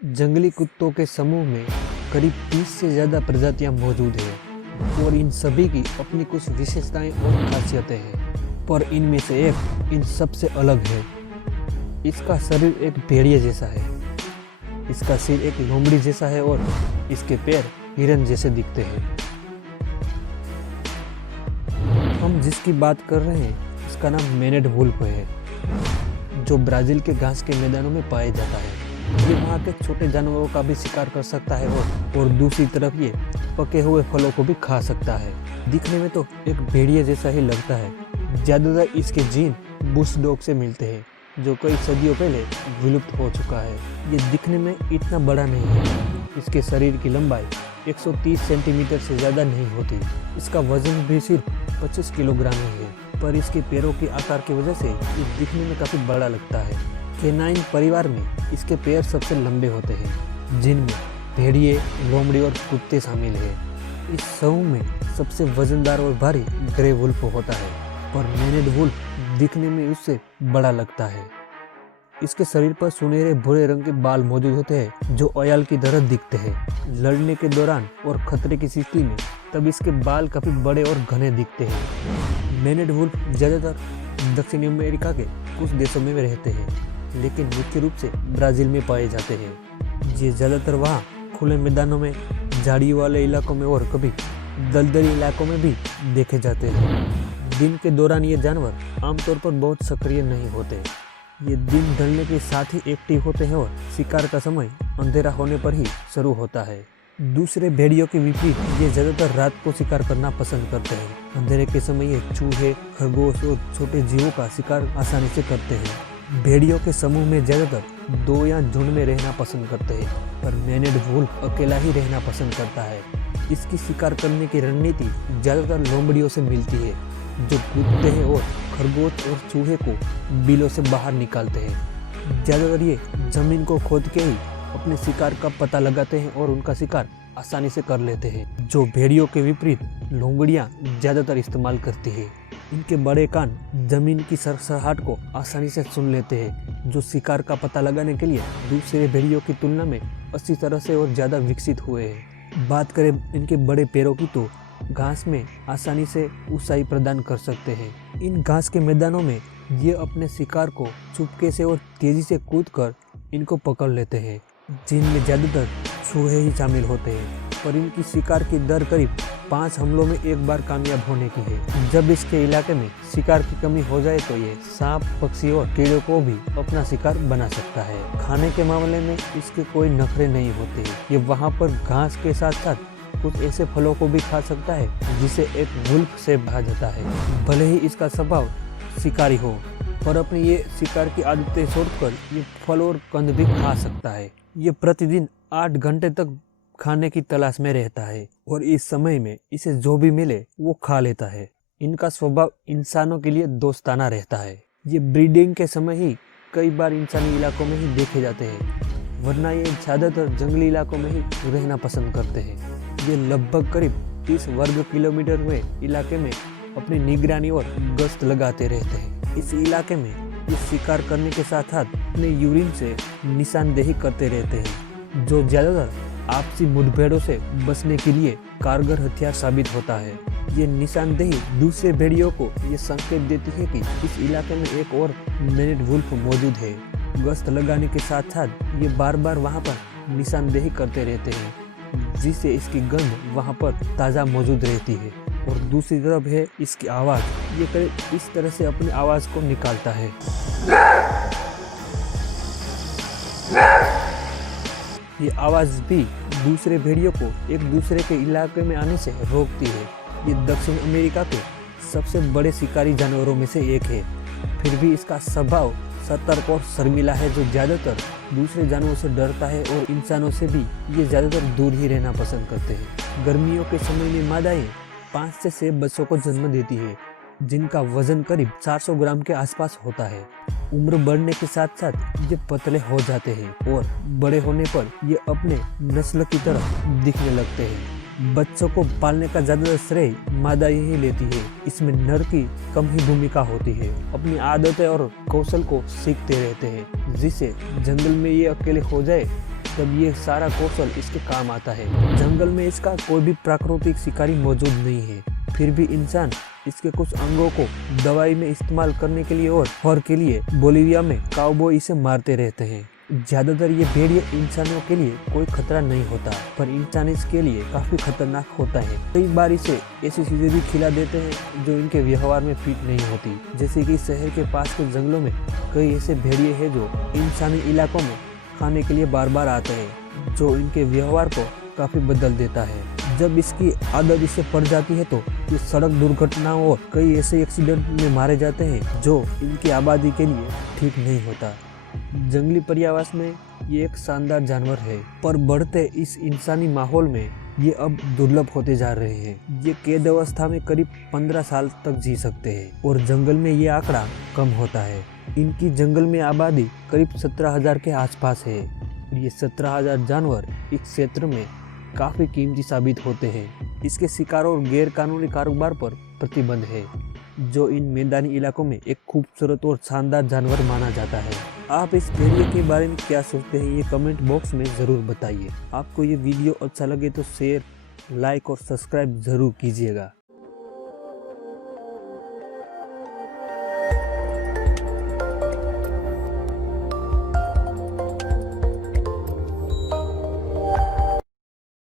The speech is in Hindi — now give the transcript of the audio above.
जंगली कुत्तों के समूह में करीब 30 से ज़्यादा प्रजातियां मौजूद हैं और इन सभी की अपनी कुछ विशेषताएं और खासियतें हैं, पर इनमें से एक इन सबसे अलग है। इसका शरीर एक भेड़िए जैसा है, इसका सिर एक लोमड़ी जैसा है और इसके पैर हिरन जैसे दिखते हैं। हम जिसकी बात कर रहे हैं इसका नाम मैनेड वुल्फ है, जो ब्राज़ील के घास के मैदानों में पाया जाता है। ये वहाँ के छोटे जानवरों का भी शिकार कर सकता है और दूसरी तरफ ये पके हुए फलों को भी खा सकता है। दिखने में तो एक भेड़िए जैसा ही लगता है। ज़्यादातर इसके जीन बुश डॉग से मिलते हैं, जो कई सदियों पहले विलुप्त हो चुका है। ये दिखने में इतना बड़ा नहीं है। इसके शरीर की लंबाई 130 सेंटीमीटर से ज़्यादा नहीं होती। इसका वजन भी सिर्फ 25 किलोग्राम ही है, पर इसके पैरों के आकार की वजह से ये दिखने में काफ़ी बड़ा लगता है। केनाइन परिवार में इसके पैर सबसे लंबे होते हैं, जिनमें भेड़िए, लोमड़ी और कुत्ते शामिल हैं। इस समूह में सबसे वजनदार और भारी ग्रे वुल्फ होता है, पर मैनेड वुल्फ दिखने में उससे बड़ा लगता है। इसके शरीर पर सुनहरे भूरे रंग के बाल मौजूद होते हैं, जो अयाल की तरह दिखते हैं। लड़ने के दौरान और खतरे की स्थिति में तब इसके बाल काफ़ी बड़े और घने दिखते हैं। मैनेड वुल्फ ज़्यादातर दक्षिण अमेरिका के कुछ देशों में रहते हैं, लेकिन मुख्य रूप से ब्राज़ील में पाए जाते हैं। ये ज़्यादातर वहाँ खुले मैदानों में, झाड़ियों वाले इलाकों में और कभी दलदली इलाकों में भी देखे जाते हैं। दिन के दौरान ये जानवर आमतौर पर बहुत सक्रिय नहीं होते। ये दिन ढलने के साथ ही एक्टिव होते हैं और शिकार का समय अंधेरा होने पर ही शुरू होता है। दूसरे भेड़ियों के विपरीत ये ज़्यादातर रात को शिकार करना पसंद करते हैं। अंधेरे के समय ये चूहे, खरगोश और छोटे जीवों का शिकार आसानी से करते हैं। भेड़ियों के समूह में ज़्यादातर दो या झुंड में रहना पसंद करते हैं, पर मैनेड वुल्फ अकेला ही रहना पसंद करता है। इसकी शिकार करने की रणनीति ज़्यादातर लोमड़ियों से मिलती है, जो कूदते हैं और खरगोश और चूहे को बिलों से बाहर निकालते हैं। ज़्यादातर ये जमीन को खोद के ही अपने शिकार का पता लगाते हैं और उनका शिकार आसानी से कर लेते हैं, जो भेड़ियों के विपरीत लोमड़ियाँ ज़्यादातर इस्तेमाल करती है। इनके बड़े कान जमीन की सरसराहट को आसानी से सुन लेते हैं, जो शिकार का पता लगाने के लिए दूसरे भेड़ियों की तुलना में अच्छी तरह से और ज़्यादा विकसित हुए हैं। बात करें इनके बड़े पैरों की, तो घास में आसानी से ऊंचाई प्रदान कर सकते हैं। इन घास के मैदानों में ये अपने शिकार को चुपके से और तेज़ी से कूदकर इनको पकड़ लेते हैं, जिनमें ज़्यादातर चूहे ही शामिल होते हैं। पर इनकी शिकार की दर करीब 5 हमलों में एक बार कामयाब होने की है। जब इसके इलाके में शिकार की कमी हो जाए तो ये सांप, पक्षी और कीड़ों को भी अपना शिकार बना सकता है। खाने के मामले में इसके कोई नखरे नहीं होते। ये वहाँ पर घास के साथ साथ कुछ ऐसे फलों को भी खा सकता है जिसे एक वुल्फ से भा जाता है। भले ही इसका स्वभाव शिकारी हो, पर अपनी ये शिकार की आदतें छोड़कर ये फल और कंद भी खा सकता है। ये प्रतिदिन 8 घंटे तक खाने की तलाश में रहता है और इस समय में इसे जो भी मिले वो खा लेता है। इनका स्वभाव इंसानों के लिए दोस्ताना रहता है। ये ब्रीडिंग के समय ही कई बार इंसानी इलाकों में ही देखे जाते हैं, वरना ये ज़्यादातर जंगली इलाकों में ही रहना पसंद करते हैं। ये लगभग करीब 30 वर्ग किलोमीटर में इलाके में अपनी निगरानी और गश्त लगाते रहते हैं। इस इलाके में ये शिकार करने के साथ साथ अपने यूरिन से निशानदेही करते रहते हैं, जो ज़्यादातर आपसी मुठभेड़ों से बचने के लिए कारगर हथियार साबित होता है। ये निशानदेही दूसरे भेड़ियों को ये संकेत देती है कि इस इलाके में एक और मैनेड वुल्फ मौजूद है। गश्त लगाने के साथ साथ ये बार बार वहाँ पर निशानदेही करते रहते हैं, जिससे इसकी गंध वहाँ पर ताज़ा मौजूद रहती है। और दूसरी तरफ है इसकी आवाज़। ये करीब इस तरह से अपनी आवाज़ को निकालता है। ये आवाज़ भी दूसरे भेड़ियों को एक दूसरे के इलाके में आने से रोकती है। ये दक्षिण अमेरिका के सबसे बड़े शिकारी जानवरों में से एक है। फिर भी इसका स्वभाव सतर्क और शर्मीला है, जो ज़्यादातर दूसरे जानवरों से डरता है और इंसानों से भी ये ज़्यादातर दूर ही रहना पसंद करते हैं। गर्मियों के समय में मादाएं 5 से 6 बच्चों को जन्म देती है, जिनका वजन करीब 400 ग्राम के आसपास होता है। उम्र बढ़ने के साथ साथ ये पतले हो जाते हैं और बड़े होने पर ये अपने नस्ल की तरह दिखने लगते हैं। बच्चों को पालने का ज़्यादातर श्रेय मादा ही लेती है। इसमें नर की कम ही भूमिका होती है। अपनी आदतें और कौशल को सीखते रहते हैं, जिससे जंगल में ये अकेले हो जाए तब ये सारा कौशल इसके काम आता है। जंगल में इसका कोई भी प्राकृतिक शिकारी मौजूद नहीं है, फिर भी इंसान इसके कुछ अंगों को दवाई में इस्तेमाल करने के लिए और फर के लिए बोलिविया में काउबॉय इसे मारते रहते हैं। ज्यादातर ये भेड़िए इंसानों के लिए कोई खतरा नहीं होता, पर इंसान इसके लिए काफी खतरनाक होता है। कई बार इसे ऐसी चीजें भी खिला देते हैं जो इनके व्यवहार में फिट नहीं होती, जैसे कि शहर के पास के जंगलों में कई ऐसे भेड़िए हैं जो इंसानी इलाकों में खाने के लिए बार बार आते हैं, जो इनके व्यवहार को काफी बदल देता है। जब इसकी आदत इसे पड़ जाती है तो ये सड़क दुर्घटनाओं और कई ऐसे एक्सीडेंट में मारे जाते हैं जो इनकी आबादी के लिए ठीक नहीं होता। जंगली पर्यावरण में ये एक शानदार जानवर है, पर बढ़ते इस इंसानी माहौल में ये अब दुर्लभ होते जा रहे हैं। ये कैद अवस्था में करीब 15 साल तक जी सकते हैं और जंगल में ये आंकड़ा कम होता है। इनकी जंगल में आबादी करीब 17,000 के आसपास है। ये 17,000 जानवर इस क्षेत्र में काफी कीमती साबित होते हैं। इसके शिकार और गैर कानूनी कारोबार पर प्रतिबंध है, जो इन मैदानी इलाकों में एक खूबसूरत और शानदार जानवर माना जाता है। आप इस भेड़िए के बारे में क्या सोचते हैं, ये कमेंट बॉक्स में ज़रूर बताइए। आपको ये वीडियो अच्छा लगे तो शेयर, लाइक और सब्सक्राइब ज़रूर कीजिएगा।